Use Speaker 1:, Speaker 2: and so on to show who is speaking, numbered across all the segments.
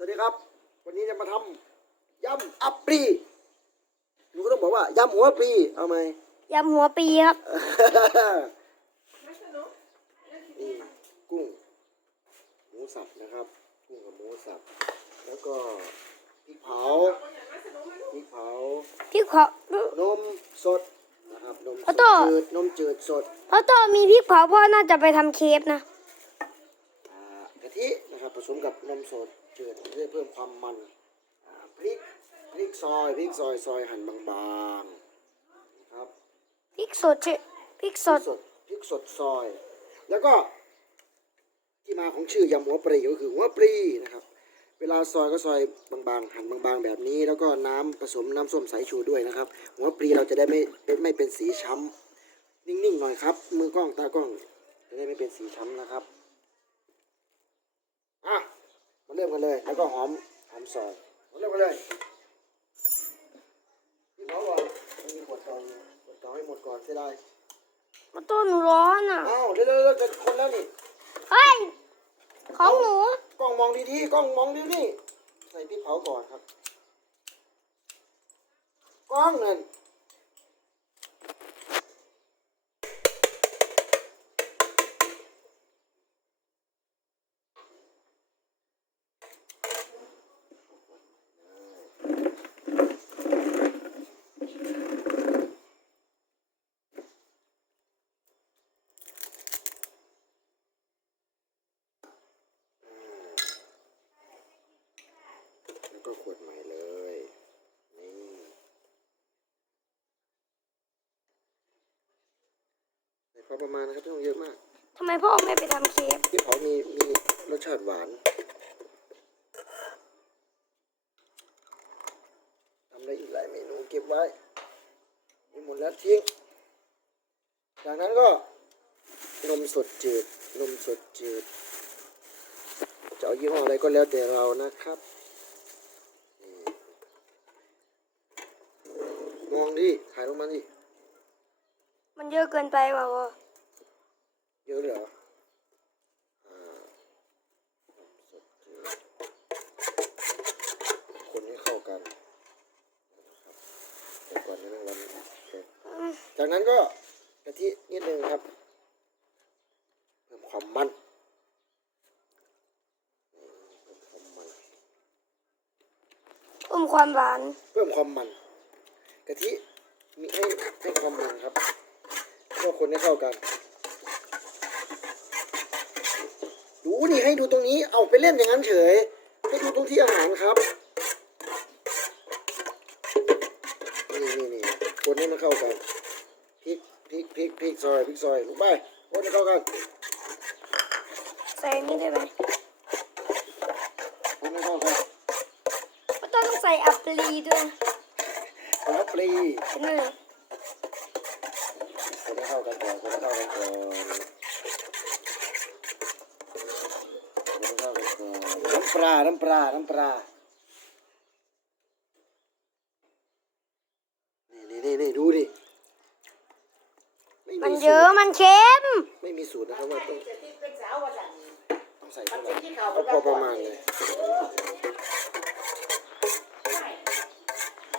Speaker 1: สวัสดีครับ วันนี้จะมาทำยำอัปปรีหนูก็ต้องบอกว่ายำหัวปรีเอาไหม
Speaker 2: ยำหัวปีครับ
Speaker 1: นี่กุ้งหมูสับนะครับ กุ้งกับหมูสับ แล้วก็พริกเผาพริกเผา
Speaker 2: พี่ขอน
Speaker 1: มสดนะครับนมส
Speaker 2: ขอ
Speaker 1: ด
Speaker 2: โทษ
Speaker 1: จืดนมจืดสด
Speaker 2: เพราะตอนมีพริกเผาพ่อน่าจะไปทำเคฟนะ
Speaker 1: อ่ากะทินะครับผ สมกับนมสดจืดเพื่อเพิ่มความมันอ่าพริกพริกซอยพริกซอยซอยหั่นบางๆนะครับ
Speaker 2: พริกสดใช่พริกสด
Speaker 1: สดพริกสดซอย แล้วก็ที่มาของชื่อยำหัวปรีก็คือหัวปรีนะครับ เวลาซอยก็ซอยบางๆ หั่นบางๆ แบบนี้ แล้วก็น้ำผสมน้ำส้มสายชูด้วยนะครับ หัวปรีเราจะได้ไม่เป็นไม่เป็นสีช้ำนิ่งๆหน่อยครับ มือกล้องตากล้องจะได้ไม่เป็นสีช้ำนะครับอะมา เริ่มกันเลย แล้วก็หอมหอมซอยมาเริ่มกันเลยพี่เขาบอกมันมีขวดเก่าอยู่ขวดเก่าให้หมดก่อนเสียดาย
Speaker 2: เพราะต้นร้อนอะ
Speaker 1: อ้าวเดี๋ยวเดี๋ยวเดี๋ยวจะคนแล้วนี่
Speaker 2: เฮ้ยของหนู
Speaker 1: กล้องมองดีๆกล้องมองดีนี่ใส่พริกเผาก่อนครับกล้องนั่นแล้วก็ขวดใหม่เลย นี่ใส่ พอประมาณนะครับไม่ต้องเยอะมาก
Speaker 2: ทำไมพ่อไม่ไปทำเคฟ
Speaker 1: พริกเผามีมีรสชาติหวานทำได้อีกหลายเมนูเก็บไว้มีหมดแล้วทิ้งจากนั้นก็นมสดจืดนมสดจืดจะเอายี่ห้ออะไรก็แล้วแต่เรานะครับนี่มองดิถ่ายลงมาดิ
Speaker 2: มันเยอะเกินไปเปล่าวะ
Speaker 1: เยอะเลยเหรออ่าสดจืดคนให้เข้ากันนะครับเดี๋ยวก่อนนะวันโอเคจากนั้นก็กะทินิดนึงครับเพิ่มความมันอืมเพิ่มความมัน
Speaker 2: เพิ่มความหวาน
Speaker 1: เพิ่มความมันกะทิมีให้ให้ความมันครับก็ คนให้เข้ากัน ดูนี่ให้ดูตรงนี้ เอาไปเล่นอย่างนั้นเฉย ให้ดูตรงที่อาหารครับ นี่นี่นี่คนให้มันเข้ากัน พริกพริกพริกพริกซอยพริกซอยลงไปคนให้เข้ากัน
Speaker 2: ใส่นี่ได้ไหม
Speaker 1: คนให้เข้ากัน
Speaker 2: เพราะต้องใส่อัปลีด้วย
Speaker 1: แล้วปรี
Speaker 2: นี่
Speaker 1: คน ให้เข้ากันก่อนคนให้เข้ากันก่อนคนให้เข้ากันก่อนน้ำปลา น้ำปลา น้ำปลา นี่นี่นี่นี่ดูดิไม่
Speaker 2: มัน
Speaker 1: มี
Speaker 2: เยอะมันเค็ม
Speaker 1: ไม่มีสูตรนะครับว่าต้อง
Speaker 3: จะที่เป็นสาวว่าสั่น
Speaker 1: ต้องใส่เท่าไหร่
Speaker 3: ที่เขา
Speaker 1: ก็พอประมาณเลย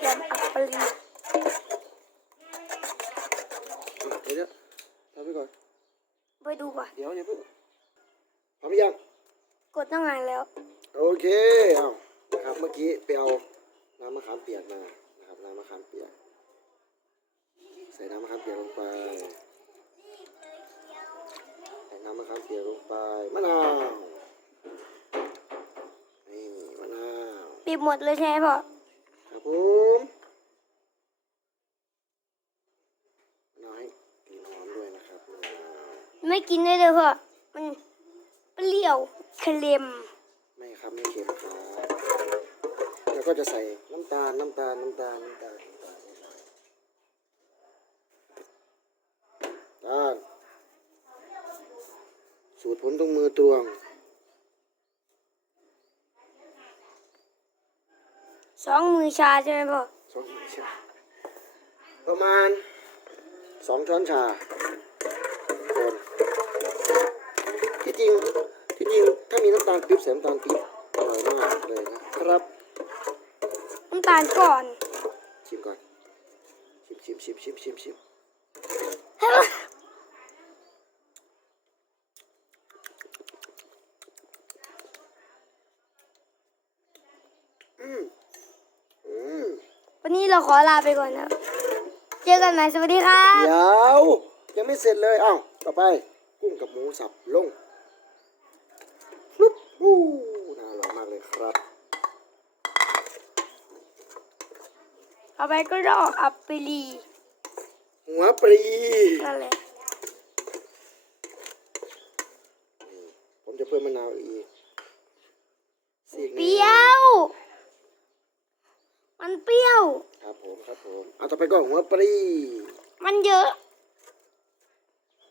Speaker 2: ยำอัปลี
Speaker 1: เดี๋ ไป
Speaker 2: ดูก่อน
Speaker 1: เดี๋ยวเดี๋ยวเพิ่งพร้อมหรือยัง
Speaker 2: กดตั้งนานแล้ว
Speaker 1: โอเคเอานะครับเมื่อกี้ไปเอาน้ำมะขามเปียกมานะครับน้ำมะขามเปียก ใส่น้ำมะขามเปียกลงไปใส่น้ำมะขามเปียกลงไปมะนาวนี่มะนาว
Speaker 2: บีบหมดเลยใช่ไหมพ่อ
Speaker 1: ครับผมมะนาวให้กลิ่นหอมด้วยนะครับมะนาว
Speaker 2: ไม่กินได้เลยพ่อมันเปรี้ยวเค็ม
Speaker 1: ไม่ครับไม่เค็มครับแล้วก็จะใส่น้ำตาลน้ำตาลน้ำตาลน้ำตาลน้ำตาลนิดหน่อยตาลสูตรผลตรงมือตวง
Speaker 2: สองมือชาใช่ไหมพ่อ
Speaker 1: สองช้อนชาประมาณสองช้อนชา จริงที่จริงถ้ามีน้ำตาลปี๊บใส่น้ำตาลปี๊บอร่อยมากเลยนะครับ
Speaker 2: น้ำตาลก่อน
Speaker 1: ชิมก่อนชิมชิมชิมชิมชิมชิมอืมอืม
Speaker 2: วันนี้เราขอลาไปก่อนนะครับเจอกันใหม่สวัสดีครับ
Speaker 1: เดี๋ยวยังไม่เสร็จเลยอ้าวต่อไป กุ้งกับหมูสับลงฟลุ๊บอู้น่าอร่อยมากเลยครับ
Speaker 2: ต่อ ไปก็รออัปเปรี
Speaker 1: หัวปรี
Speaker 2: นั่นแหละ
Speaker 1: ผมจะเพิ่มมะนาวอีกซีกห
Speaker 2: เป
Speaker 1: นึ่ง
Speaker 2: รี้ยว มันเปรี้ยว
Speaker 1: ครับผมครับผมเอาต่อไปก็หัวปรี
Speaker 2: มันเยอะ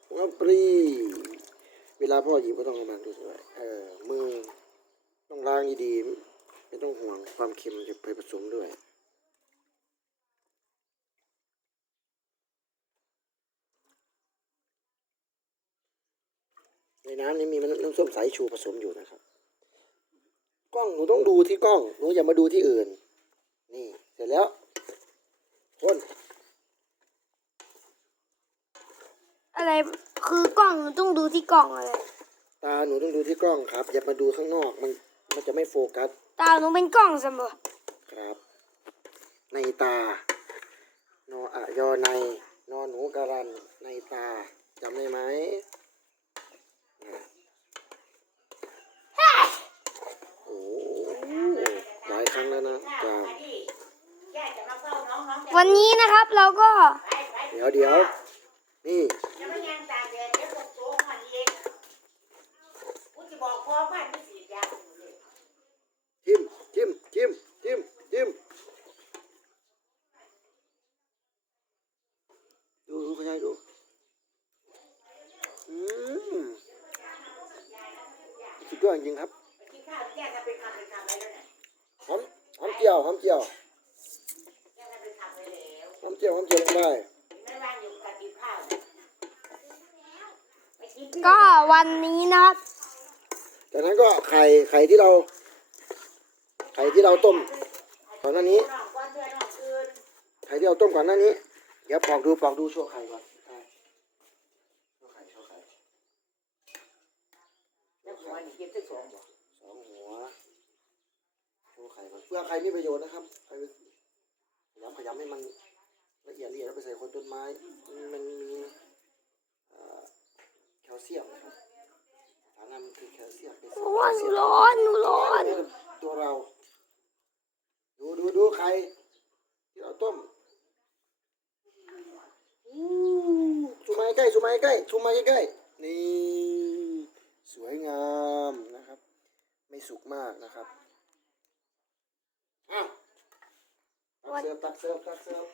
Speaker 1: หัวปรีเวลาพ่อหยิบก็ต้องระวังด้วยเออมือต้องล้างดีๆไม่ต้องห่วงความเค็มจะไปผสมด้วย ในน้ำนี้มีน้ำส้มสายชูผสมอยู่นะครับ กล้องหนูต้องดูที่กล้องหนูอย่ามาดูที่อื่น นี่เสร็จแล้วคน
Speaker 2: อะไรคือกล้องมันต้องดูที่กล้องอะไร
Speaker 1: ตาหนูต้องดูที่กล้องครับ อย่ามาดูข้างนอกมันมันจะไม่โฟกัส
Speaker 2: ตาหนูเป็นกล้องเสมอ
Speaker 1: ครับ ในตา นออะยอในนอหนูการันในตาจำได้ไหมโอ้หลายครั้งแล้วนะจาม
Speaker 3: ย่าจะมาเฝ้าน้องน้องจะ
Speaker 2: วันนี้นะครับเราก็
Speaker 3: ไปไป
Speaker 1: เดี๋ยวเดี๋ยวนี่
Speaker 3: จะไม่ยังตากแดดเดี๋ยวตกโต๊ะมันเองกูจะบอกพ่อบ้านไม่สีดยาอยู่เลย
Speaker 1: จิ้มจิ้มจิ้มจิ้มจิ้มดูดูพยายดูอืมสุดยอดจริงๆครับ
Speaker 3: ไปกินข้าวแยกกันเป็นคำเป็นคำไปแล้วเนี่ย
Speaker 1: หอมหอมเจียวหอมเจียว
Speaker 3: แยกกันเป็นคำไปแล้ว
Speaker 1: หอม เจียวหอมเจียวลงได้
Speaker 3: ไม่ว่างอยู่กับกินข้าวไปกิน
Speaker 2: ก็วันนี้นะครับ
Speaker 1: จากนั้นก็ไข่ไข่ที่เรา ไข่ที่เราต้มก่อนหน้านี้
Speaker 3: น้องก้อนเพื่อนน้องคืน
Speaker 1: ไข่ที่เราต้มก่อนหน้านี้ เดี๋ยวปอกดูปอกดูโชว์ไข่ก่อนอ่าโชว์ไข่โชว์ไข่
Speaker 3: แล้วหัวนี่กินที่สองบ่
Speaker 1: สองหัวโชว์ไข่ก่อนเพื่อไข่มีประโยชน์นะครับไข่ขยำขยำให้มัน ละเอียดละเอียดแล้วไปใส่คนต้นไม้ มันมีเอ่อแคลเซียมนะครับสารนั้นมันคือแคลเซียมเป็นสาร
Speaker 2: โอ้ยหนูร้อนหนูร้อน
Speaker 1: ตัวเรา ดูดูดูไข่ที่เราต้มอู้ซูมมาใกล้ซูมมาใกล้ซูมมาใกล้ๆนี่สวยงามนะครับ ไม่สุกมากนะครับอ้าวตักเสิร์ฟตักเสิร์ฟตักเสิร์ฟ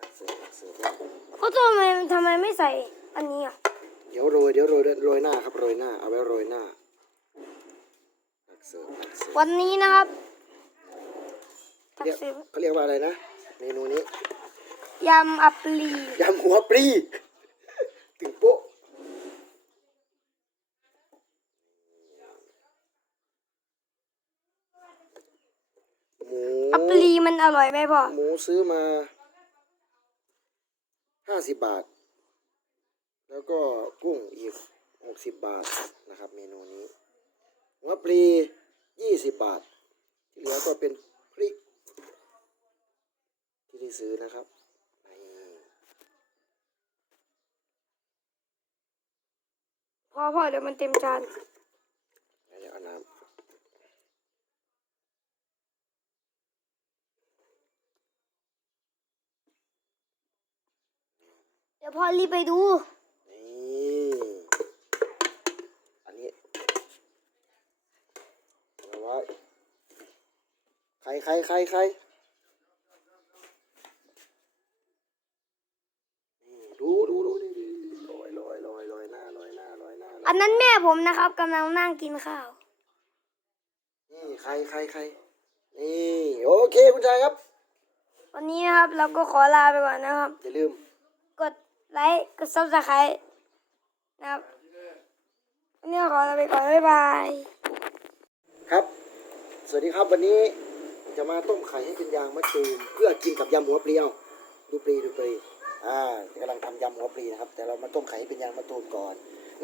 Speaker 1: ตัก เสิร์ฟตักเสิร์ฟ
Speaker 2: เขาตัวทำไมทำไมไม่ใส่อันนี้อะ
Speaker 1: เดี๋ยวโรยเดี๋ยวโรยโรยหน้าครับโรยหน้าเอาไว้โรยหน้าตักเสิร์ฟตักเสิร์ฟ
Speaker 2: วันนี้นะครับตัก
Speaker 1: เรียก
Speaker 2: เสิร์ฟ
Speaker 1: เขาเรียกว่าอะไรนะเมนูนี้
Speaker 2: ยำอัปลี
Speaker 1: ยำหัวปลีถึงโป๊ะหมู
Speaker 2: อัปลีมันอร่อยไหมพ่อ
Speaker 1: หมูซื้อมา ห้าสิบบาท แล้วก็กุ้งอีกหกสิบบาทนะครับ เมนูนี้หัวปลียี่สิบบาท ที่เหลือก็เป็นพริก ที่ได้ซื้อนะครับ
Speaker 2: พ่อพ่อเดี๋ยวมันเต็มจาน
Speaker 1: เดี๋ยวเอาน้
Speaker 2: เดี๋ยวพ่อรีบไปดูำ
Speaker 1: นี่อันนี้เอาไว้ใครใครใครใครนี่ดูดูดูดิลอยลอยลอยลอยหน้าลอยหน้าลอยหน้าลอย
Speaker 2: อันนั้นแม่ผมนะครับกำลังนั่งกินข้าว
Speaker 1: นี่ใครใครใครนี่โอเคคุณชายครับ
Speaker 2: วันนี้นะครับเราก็ขอลาไปก่อนนะครับ
Speaker 1: อย่าลืม
Speaker 2: กด ไลค์กดซับสไครต์นะครับนนี้ขอลาไปก่อนบ๊ายบาย
Speaker 1: ครับ สวัสดีครับวันนี้จะมาต้มไข่ให้เป็นยางมะตูมเพื่อกินกับยำหัวปลีเอาดูปลีดูปลีอ่ากำลังทำยำหัวปลีนะครับ แต่เรามาต้มไข่ให้เป็นยางมะตูมก่อน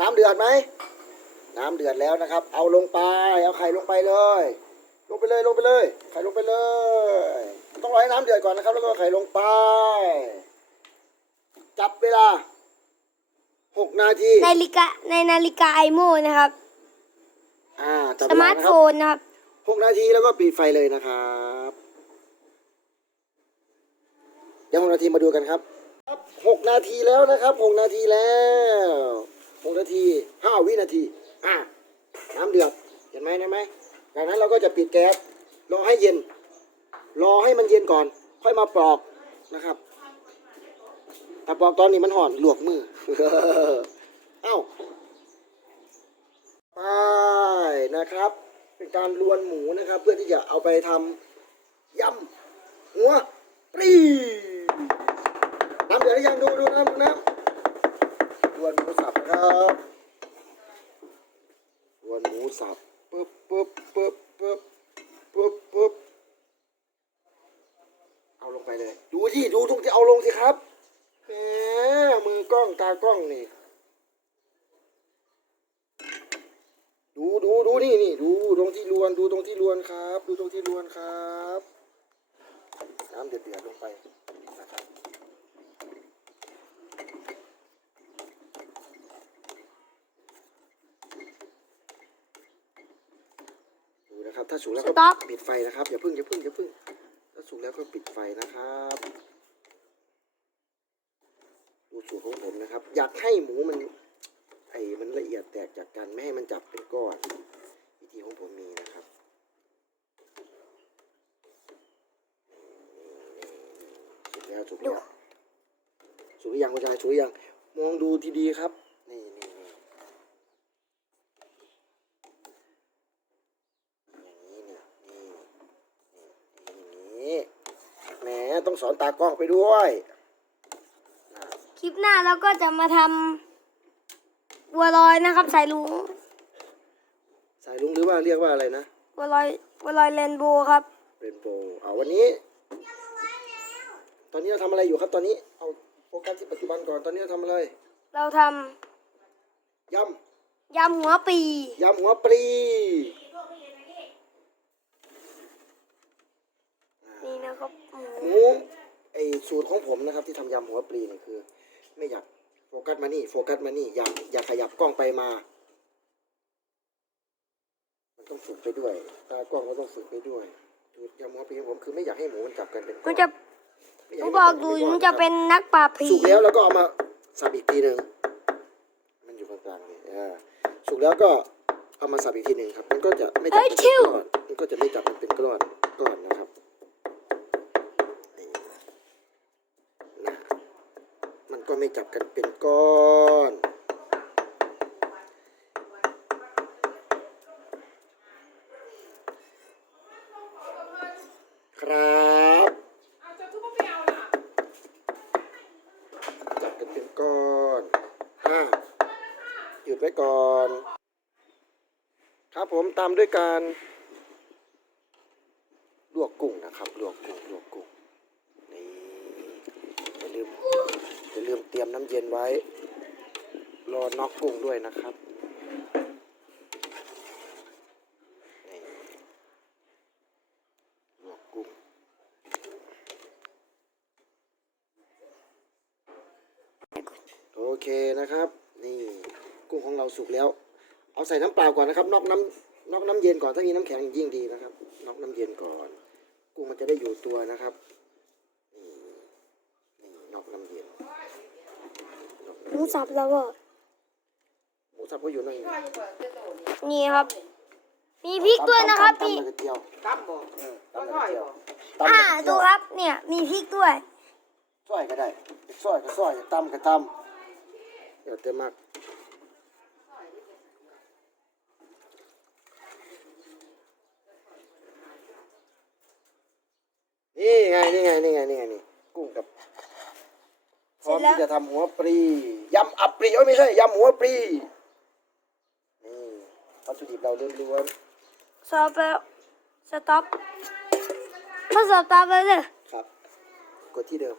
Speaker 1: น้ำเดือดไหมน้ำเดือดแล้วนะครับ เอาลงไป เอาไข่ลงไปเลย ลงไปเลย ลงไปเลย ไข่ลงไปเลย ต้องรอให้น้ำเดือดก่อนนะครับ แล้วก็ไข่ลงไป จับเวลาหกนาที
Speaker 2: นาฬิกาในนาฬิกาไอโมนะครับ
Speaker 1: อ่าจับ
Speaker 2: ส
Speaker 1: เวลา
Speaker 2: มาร์ท
Speaker 1: นะค
Speaker 2: โฟ
Speaker 1: รับ
Speaker 2: นนะครับ
Speaker 1: หกนาทีแล้วก็ปิดไฟเลยนะครับ เดี๋ยวหกนาทีมาดูกันครับครับหกนาทีแล้วนะครับหกนาทีแล้วหกนาทีห้าวินาที อ่าน้ำเดือดเห็นไหมเห็นไหมจากนั้นเราก็จะปิดแก๊สรอให้เย็น รอให้มันเย็นก่อน ค่อยมาปลอกนะครับ ถ้าปลอกตอนนี้มันห่อนลวกมือ เอ้า ไปนะครับ เป็นการลวนหมูนะครับ เพื่อที่จะเอาไปทำยำหัวปรีน้ำเดือดหรือยังดูดูน้ำดูน้ำลวนหมูสับนะครับลวนหมูสับปึ๊บปึ๊บปึ๊บปึ๊บปึ๊บปึ๊บเอาลงไปเลย ดูที่ดูตรงที่เอาลงสิครับแหมมือ กล้องตากล้องนี่ ดูดูดูนี่นี่ดูตรงที่ลวนดูตรงที่ลวนครับ ดูตรงที่ลวนครับ น้ำเดือดเดือดลงไปนะครับดูนะครับถ้าสุกแล้วก็
Speaker 2: Stop
Speaker 1: ปิดไฟนะครับอย่าเพึ่งอย่าเพึ่งอย่าเพึ่งถ้าสุกแล้วก็ปิดไฟนะครับดู สูตรของผมนะครับ อยากให้หมูมัน ไอ้มันละเอียดแตกจากกันไม่ให้มันจับเป็นก้อนวิธีของผมมีนะครับสุกแล้วสุกแล้วสุกหรือยังคุณชายสุกหรือยังมองดูดีๆครับนี่นี่นี่อย่างนี้นี่นี่นี่นี่แหมต้องสอนตากล้องไปด้วยอ่า
Speaker 2: คลิปหน้าเราก็จะมาทำบัวลอยนะครับ สายลุง
Speaker 1: สายลุงหรือว่าเรียกว่าอะไรนะ
Speaker 2: บัวลอยบัวลอยเรนโบว์ครับ
Speaker 1: เรนโบว์อ่าวันนี้ ตอนนี้เราทำอะไรอยู่ครับตอนนี้ เอาโฟกัสที่ปัจจุบันก่อนตอนนี้เราทำอะไร
Speaker 2: เราท
Speaker 1: ยำ
Speaker 2: ยำหัวปีำ
Speaker 1: ยำหัวปลี
Speaker 2: นี่นะครับหมู
Speaker 1: หมูไอสูตรของผมนะครับ ที่ทำยำหัวปลีนี่คือ ไม่อยากโฟกัสมานี่โฟกัสมานี่อย่าอย่าขยับกล้องไปมา มันต้องฝึกไปด้วย ตากล้องก็ต้องฝึกไปด้วยสูตรยำหัวปลีของผมคือไม่อยากให้หมูมันจับกันเป็นก้
Speaker 2: มั
Speaker 1: อนน
Speaker 2: จะ
Speaker 1: ไม่
Speaker 2: ห
Speaker 1: ยา
Speaker 2: นู
Speaker 1: ให้
Speaker 2: บอก
Speaker 1: จั
Speaker 2: ดู
Speaker 1: กั
Speaker 2: มัน
Speaker 1: น
Speaker 2: จะเป็นนักปราบผี
Speaker 1: สุกแล้วแล้วก็เอามาสับอีกทีหนึ่งมันอยู่ตรงกลางนี่อ่าสุกแล้วก็เอามาสับอีกทีหนึ่งครับ มันก็จะไม่จับเป็นก้อนมันก็จะไม่จับมันเป็นก้อนก้อนนะครับนี่นะมัน ก็ไม่จับกันเป็นก้อนครับจับกันเป็นก้อนอ่าหยุดไว้ก่อน ครับผมตามด้วยการลวกกุ้งนะครับลวกกุ้งลวกกุ้งนี่อย่าลืม อย่าลืมเตรียมน้ำเย็นไว้ รอน็อกกุ้งด้วยนะครับนี่ลวกกุ้งโอเคนะครับ นี่กุ้งของเราสุกแล้ว เอาใส่น้ำเปล่าก่อนนะครับนอกน้ำนอกน้ำเย็นก่อนถ้ามีน้ำแข็งยิ่งดีนะครับนอกน้ำเย็นก่อน กุ้งมันจะได้อยู่ตัวนะครับ นี่นี่นอกน้ำเย็น
Speaker 2: หมู
Speaker 1: น้ำเย็น
Speaker 2: สับแล้วก็
Speaker 1: หมูสับก็อยู่นั่น
Speaker 2: นี่ครับ มีพริกด้วยนะครับ
Speaker 1: ตำ
Speaker 2: พี่
Speaker 1: ตำกระเจียว
Speaker 3: กำบ่
Speaker 1: เออ
Speaker 3: ก็
Speaker 1: ตำก
Speaker 3: ค่
Speaker 1: ระ
Speaker 3: อย
Speaker 1: เจียว
Speaker 3: บ่
Speaker 1: ตำก
Speaker 2: อ่า
Speaker 1: ระเจี
Speaker 2: ดู
Speaker 1: ยว
Speaker 2: ครับเนี่ยมีพริกด้วย
Speaker 1: ซอยก็ได้ซอยก็ซอยตำก็ตำเดี๋ยวเต็มมากนี่ไงนี่ไงนี่ไงนี่ไงนี่กุ้งกับ
Speaker 2: เสร็จ
Speaker 1: ที่จะทำหัวปรียำอับปรีเอ้ยไม่ใช่ยำหัวปรีนี่วัตถุดิบเราล้วน
Speaker 2: สต็อปแล้วสต็อปถ้าสต็อปไปเลย
Speaker 1: ๆครับ กดที่เดิม